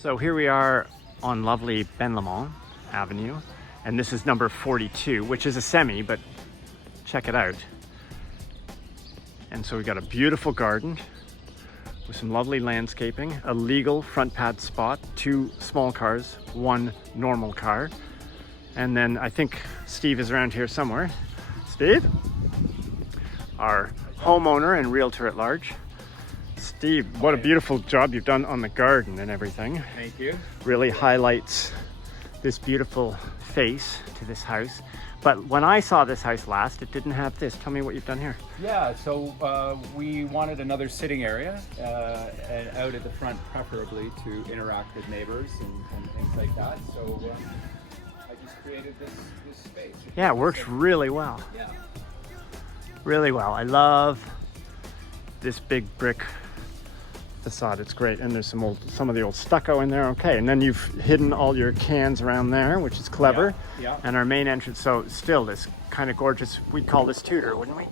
So here we are on lovely Benlamond Avenue, and this is number 42, which is a semi, but check it out. And so we got a beautiful garden with some lovely landscaping, a legal front pad spot, 2 small cars, 1 normal car. And then I think Steve is around here somewhere. Steve? Our homeowner and realtor at large. Steve, what a beautiful job you've done on the garden and everything. Thank you. Really highlights this beautiful face to this house. But when I saw this house last, it didn't have this. Tell me what you've done here. Yeah, so we wanted another sitting area and out at the front, preferably to interact with neighbors and things like that. So I just created this space. Yeah, it works really well. Yeah. Really well. I love this big brick facade. It's great. And there's some of the old stucco in there. Okay, and then you've hidden all your cans around there, which is clever. Yeah. And our main entrance, so still this kind of gorgeous, we'd call this Tudor, wouldn't we?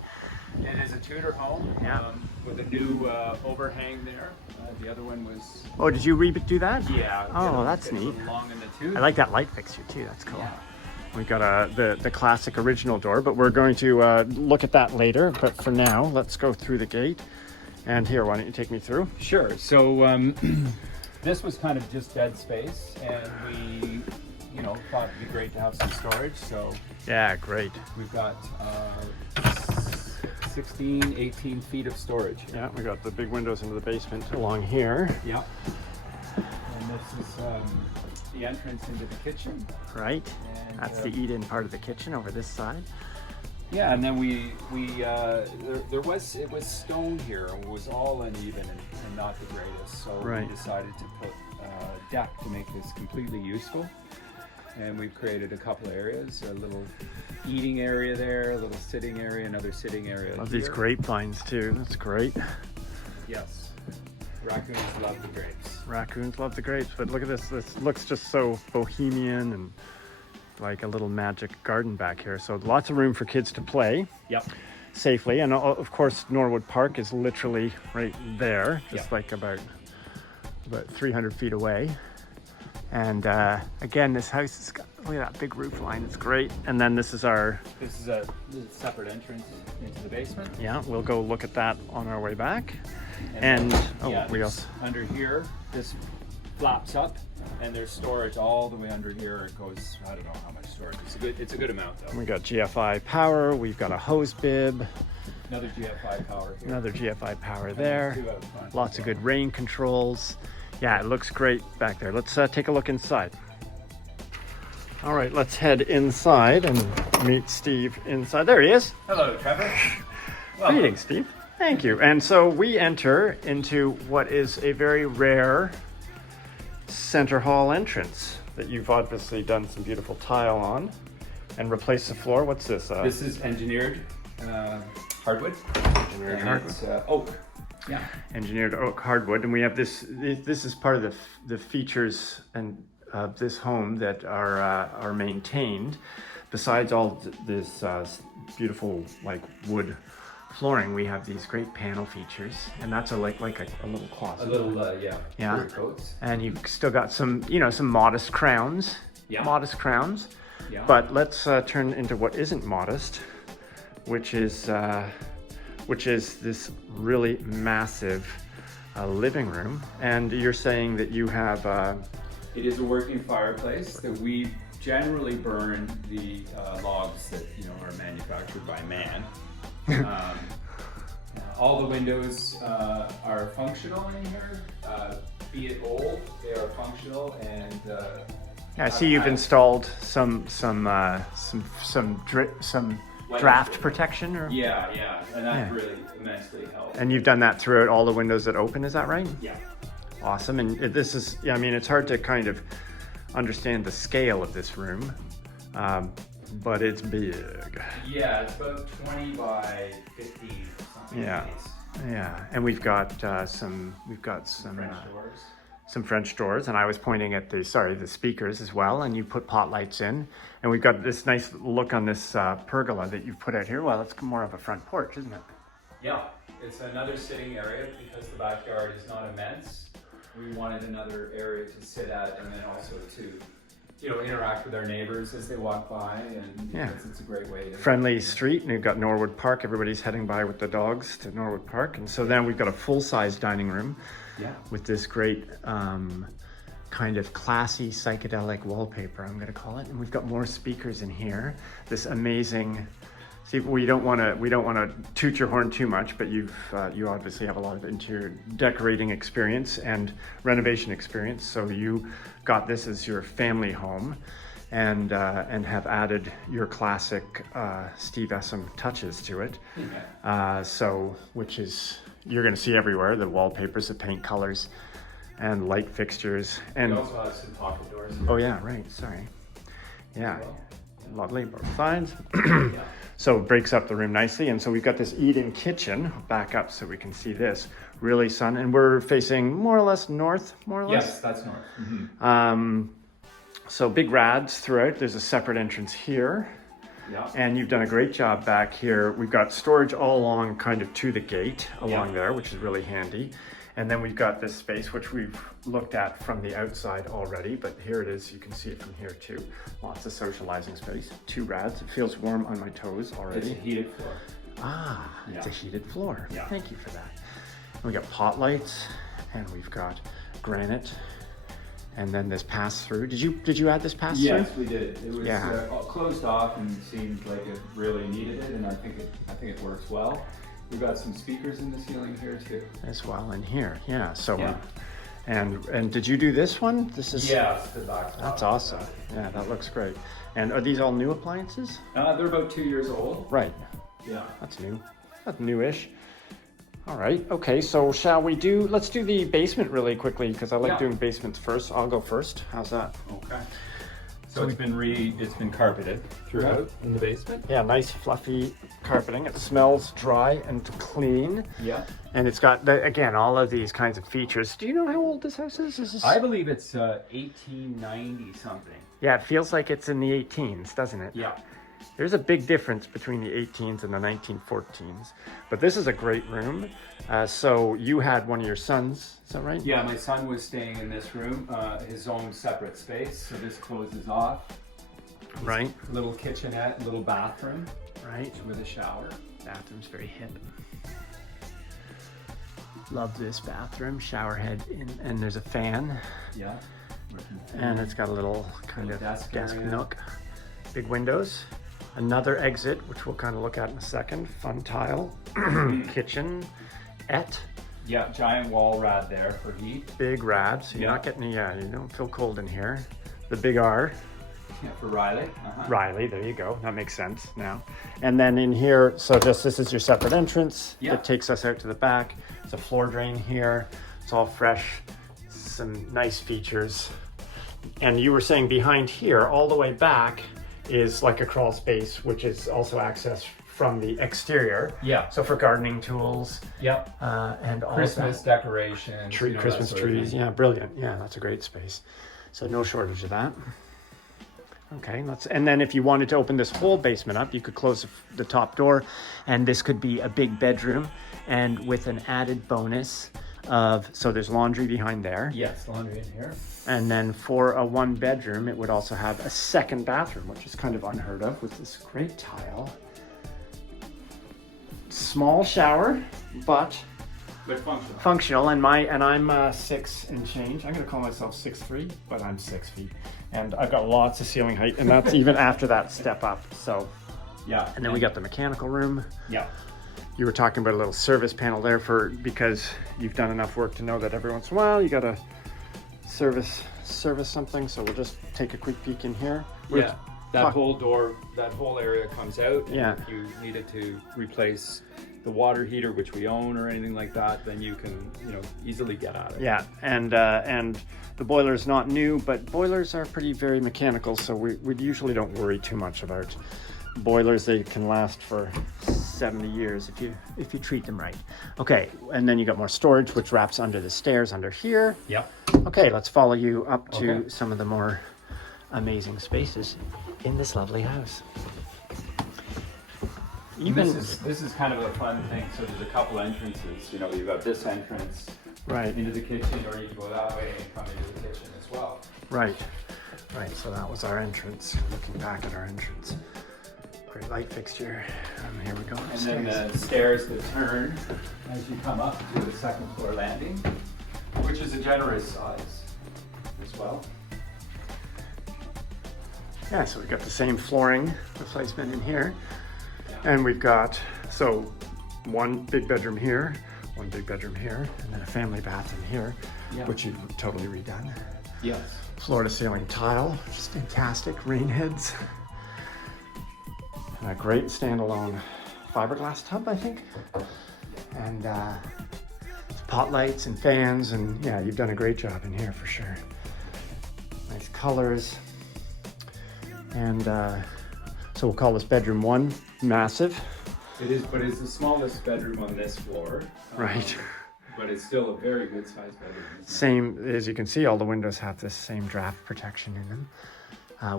It is a Tudor home. Yeah. With a new overhang there. The other one was... Oh, did you redo that? Yeah. Oh, that's neat. Long in the tooth. I like that light fixture too. That's cool. Yeah. We got the classic original door, but we're going to look at that later. But for now, let's go through the gate. And here, why don't you take me through? Sure. So this was kind of just dead space, and we, thought it'd be great to have some storage. So yeah, great. we've got 16, 18 feet of storage. Yeah, we got the big windows into the basement along here. Yeah. And this is the entrance into the kitchen. Right. And, That's the eat-in part of the kitchen over this side. Yeah, and then it was stone here, and it was all uneven and not the greatest. So Right. we decided to put a deck to make this completely useful. And we've created a couple of areas, a little eating area there, a little sitting area, another sitting area. Love here. these grapevines too. That's great. Yes. Raccoons love the grapes. Raccoons love the grapes, but look at this. This looks just so bohemian and like a little magic garden back here. So lots of room for kids to play. Yep. Safely. And of course, Norwood Park is literally right there, just Yep. like about 300 feet away. And again, this house has got, look at that big roof line. It's great. And then this is our, This is a separate entrance into the basement. yeah, we'll go look at that on our way back. And we also, under here, this flaps up, and there's storage all the way under here. It goes, I don't know how much storage. It's a good amount though. we got GFI power. We've got a hose bib, Another GFI power here. another GFI power And there. there's 2 out front. Lots of good rain controls. Yeah, it looks great back there. Let's take a look inside. All right, let's head inside and meet Steve inside. There he is. Hello, Trevor. Welcome. Greetings, Steve. Thank you. And so we enter into what is a very rare center hall entrance that you've obviously done some beautiful tile on and replaced the floor. What's this? This is engineered hardwood. Engineered And hardwood. It's oak. Yeah. Engineered oak hardwood, and we have this. This is part of the features and this home that are maintained. Besides all this beautiful like wood flooring, we have these great panel features, and that's a little closet. A little, Yeah. fur coats. And you've still got some modest crowns. Yeah. Modest crowns. Yeah. But let's turn into what isn't modest, which is this really massive living room. And you're saying that you have It is a working fireplace that we generally burn the logs that are manufactured by man. All the windows are functional in here. Be it old, they are functional, and I see you've installed some draft protection, or yeah, and that Yeah. really immensely helped. and you've done that throughout all the windows that open. Is that right? Yeah. Awesome. And this is, I mean, it's hard to kind of understand the scale of this room, but it's big. Yeah, it's about 20 by 50 something. Yeah. Yeah, and we've got some French doors. some French doors, and I was pointing at the speakers as well, and you put pot lights in, and we've got this nice look on this pergola that you've put out here. Well, it's more of a front porch, isn't it? Yeah, it's another sitting area because the backyard is not immense. We wanted another area to sit at, and then also to, you know, interact with our neighbors as they walk by, and Yeah. because it's a great way to Friendly street, and you've got Norwood Park. Everybody's heading by with the dogs to Norwood Park. And so then we've got a full-size dining room Yeah. with this great kind of classy psychedelic wallpaper, I'm going to call it. And we've got more speakers in here. This amazing. See, we don't want to toot your horn too much, but you obviously have a lot of interior decorating experience and renovation experience. So you got this as your family home, and have added your classic Steve Essam touches to it. Yeah. Which is you're going to see everywhere: the wallpapers, the paint colors, and light fixtures. And We also have some pocket doors. oh yeah, right. Sorry. Yeah, lovely both sides. Yeah. So it breaks up the room nicely. And so we've got this eat-in kitchen. Back up so we can see this. Really sun, and we're facing more or less north, more or less. Yes, that's north. So big rads throughout. There's a separate entrance here. Yeah. And you've done a great job back here. We've got storage all along kind of to the gate along there, which is really handy. And then we've got this space, which we've looked at from the outside already, but here it is. You can see it from here too. Lots of socializing space. 2 rads. It feels warm on my toes already. It's a heated floor. Ah, it's a heated floor. Yeah. Thank you for that. And we got pot lights, and we've got granite, and then this pass through. Did you add this pass through? Yes, we did. It was closed off and seemed like it really needed it, and I think it works well. We've got some speakers in the ceiling here too. As well in here, yeah. So, Yeah. And did you do this one? This is Yeah, the back. That's awesome. Yeah, that looks great. And are these all new appliances? They're about 2 years old. Right. Yeah. That's new. That's newish. All right. Okay. So let's do the basement really quickly because I like doing basements first. I'll go first. How's that? Okay. So it's been carpeted throughout in the basement. Yeah, nice fluffy carpeting. It smells dry and clean. Yeah. And it's got, again, all of these kinds of features. Do you know how old this house is? I believe it's 1890 something. Yeah, it feels like it's in the 18s, doesn't it? Yeah. There's a big difference between the 18s and the 1914s. But this is a great room. So you had one of your sons, is that right? Yeah, my son was staying in this room, his own separate space. So this closes off. Right. Little kitchenette, little bathroom. Right. With a shower. Bathroom's very hip. Love this bathroom. Shower head in, and there's a fan. Yeah. And it's got a little kind of desk area. nook. Big windows. Another exit, which we'll kind of look at in a second. Fun tile. Kitchen. Yeah, giant wall rad there for heat. Big rad, so you're not getting you don't feel cold in here. The big R. Yeah, for Riley. Riley, there you go. That makes sense now. And then in here, so this is your separate entrance. Yeah. It takes us out to the back. It's a floor drain here. It's all fresh. Some nice features. And you were saying behind here, all the way back, is like a crawl space, which is also accessed from the exterior. Yeah. So for gardening tools. Yep. And all Christmas decorations. Christmas trees. Yeah, brilliant. Yeah, that's a great space. So no shortage of that. Okay, and then if you wanted to open this whole basement up, you could close the top door, and this could be a big bedroom, and with an added bonus of, so there's laundry behind there. Yes, laundry in here. And then for a 1 bedroom, it would also have a second bathroom, which is kind of unheard of with this great tile. Small shower, but functional. And I'm 6 and change. I'm gonna call myself 6'3", but I'm 6 feet, and I've got lots of ceiling height, and that's even after that step up. So yeah. And then we got the mechanical room. Yeah. You were talking about a little service panel there because you've done enough work to know that every once in a while you gotta service something. So we'll just take a quick peek in here. Yeah. That whole door, that whole area comes out. Yeah. If you needed to replace the water heater, which we own, or anything like that, then you can, easily get at it. Yeah, and the boiler is not new, but boilers are very mechanical, so we usually don't worry too much about boilers. They can last for 70 years if you treat them right. Okay, and then you got more storage, which wraps under the stairs under here. Yep. Okay, let's follow you up to some of the more amazing spaces in this lovely house. This is kind of a fun thing. So there's a couple entrances. You've got this entrance Right. into the kitchen, or you can go that way and come into the kitchen as well. Right. Right. So that was our entrance. Looking back at our entrance. Great light fixture. And here we go. And then the stairs that turn as you come up to the second floor landing, which is a generous size as well. Yeah, so we've got the same flooring replacement in here. And we've got, so one big bedroom here, one big bedroom here, and then a family bathroom here, which you've totally redone. Yes. Floor to ceiling tile, just fantastic. Rain heads. And a great standalone fiberglass tub, I think. And pot lights and fans, and yeah, you've done a great job in here for sure. Nice colors. And so we'll call this bedroom 1 massive. It is, but it's the smallest bedroom on this floor. Right. But it's still a very good sized bedroom. Same, as you can see, all the windows have this same draft protection in them,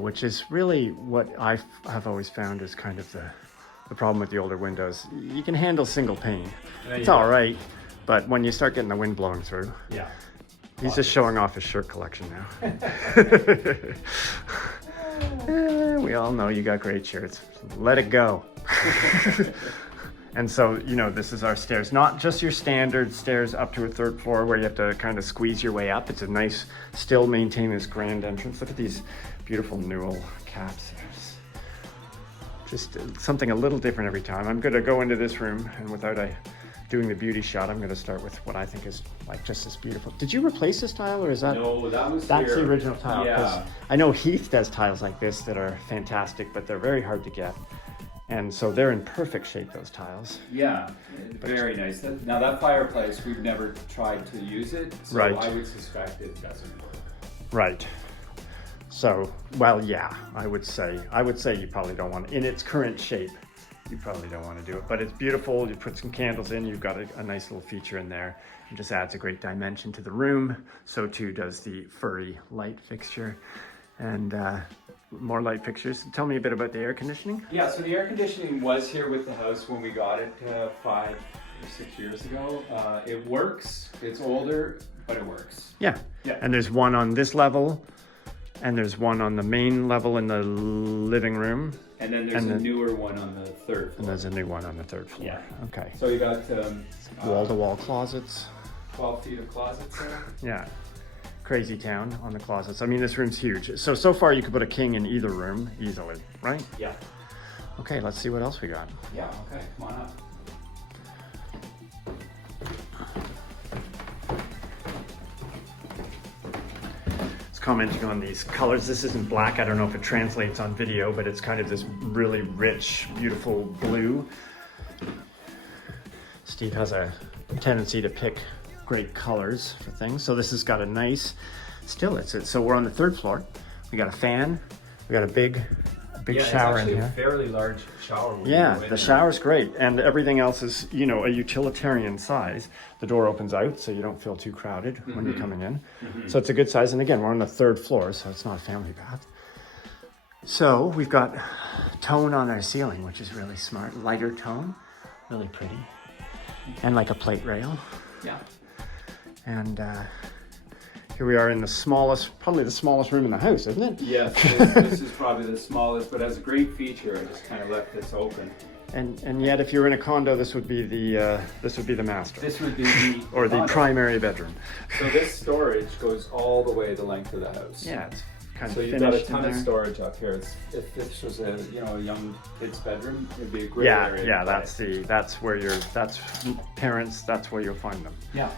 which is really what I've always found is kind of the problem with the older windows. You can handle single pane. It's all right, but when you start getting the wind blowing through, yeah. He's just showing off his shirt collection now. We all know you got great shirts. Let it go. And so, you know, this is our stairs. Not just your standard stairs up to a 3rd floor where you have to kind of squeeze your way up. It's a nice, still maintain this grand entrance. Look at these beautiful newel caps. Just something a little different every time. I'm going to go into this room, and without doing the beauty shot, I'm going to start with what I think is like just this beautiful. Did you replace this tile, or is that? No, that's the original tile. Yeah. I know Heath does tiles like this that are fantastic, but they're very hard to get. And so they're in perfect shape, those tiles. Yeah, very nice. Now that fireplace, we've never tried to use it, so I would suspect it doesn't work. Right. So, well, yeah, I would say you probably don't want, in its current shape, you probably don't want to do it. But it's beautiful. You put some candles in, you've got a nice little feature in there. It just adds a great dimension to the room. So too does the furry light fixture. And more light fixtures. Tell me a bit about the air conditioning. Yeah, so the air conditioning was here with the house when we got it 5 or 6 years ago. It works. It's older, but it works. Yeah. And there's one on this level, and there's one on the main level in the living room. And then there's a newer one on the 3rd floor. And there's a new one on the 3rd floor. Yeah. Okay. So you got wall-to-wall closets. 12 feet of closets there. Yeah. Crazy town on the closets. I mean, this room's huge. So far you could put a king in either room easily, right? Yeah. Okay, let's see what else we got. Yeah, okay, come on up. It's commenting on these colors. This isn't black. I don't know if it translates on video, but it's kind of this really rich, beautiful blue. Steve has a tendency to pick great colors for things. So this has got a nice, so we're on the 3rd floor. We got a fan. We got a big shower in here. A fairly large shower. Yeah, the shower's great. And everything else is, you know, a utilitarian size. The door opens out so you don't feel too crowded when you're coming in. So it's a good size. And again, we're on the 3rd floor, so it's not a family bath. So we've got tone on our ceiling, which is really smart. Lighter tone, really pretty. And like a plate rail. Yeah. And here we are in probably the smallest room in the house, isn't it? Yes, this is probably the smallest, but has a great feature. I just kind of left this open. And yet, if you're in a condo, this would be the master. This would be the or the primary bedroom. So this storage goes all the way the length of the house. Yeah, it's kind of so you've got a ton of storage up here. If this was a young kid's bedroom, it'd be a great area. Yeah, that's parents. That's where you'll find them. Yeah.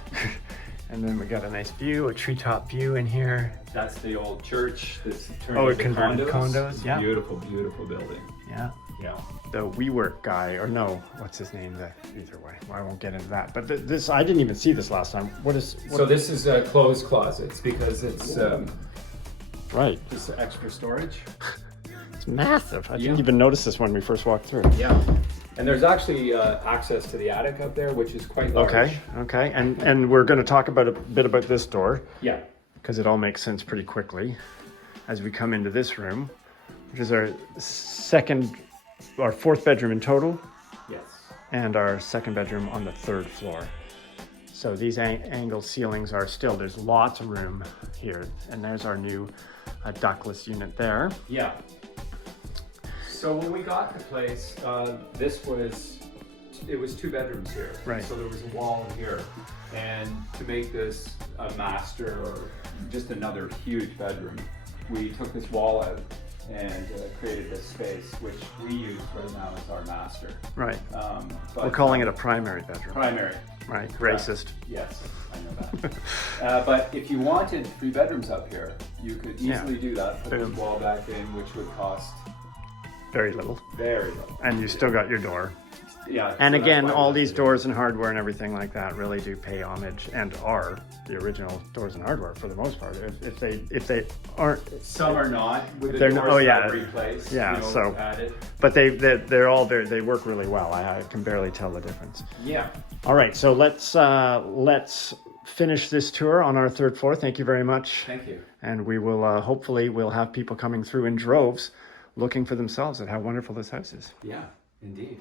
And then we got a nice view, a treetop view in here. That's the old church that's turned into converted condos. It's a beautiful, beautiful building. Yeah. Yeah. The WeWork guy, or no, what's his name? Either way, I won't get into that. But this, I didn't even see this last time. So this is closed closets because it's right. Just extra storage. It's massive. I didn't even notice this when we first walked through. Yeah. And there's actually access to the attic up there, which is quite large. Okay. And we're going to talk a bit about this door. Yeah. Because it all makes sense pretty quickly as we come into this room, which is our 4th bedroom in total. Yes. And our 2nd bedroom on the 3rd floor. So these angled ceilings are still, there's lots of room here. And there's our new ductless unit there. Yeah. So when we got the place, it was 2 bedrooms here. Right. So there was a wall here. And to make this a master or just another huge bedroom, we took this wall out and created this space, which we use right now as our master. Right. But, We're calling it a primary bedroom. Primary. Right, racist. Yes, I know that. But if you wanted 3 bedrooms up here, you could easily do that. Put Boom. the wall back in, which would cost Very little. very little. And you still got your door. Yeah. And so that's again, why we all left these it. doors and hardware and everything like that really do pay homage and are the original doors and hardware for the most part. If they aren't, Some are not. With the They're doors not- oh, yeah. that replaced. Yeah, you know, so- added. but they work really well. I can barely tell the difference. Yeah. All right, so let's finish this tour on our 3rd floor. Thank you very much. Thank you. And we will hopefully we'll have people coming through in droves looking for themselves at how wonderful this house is. Yeah, indeed.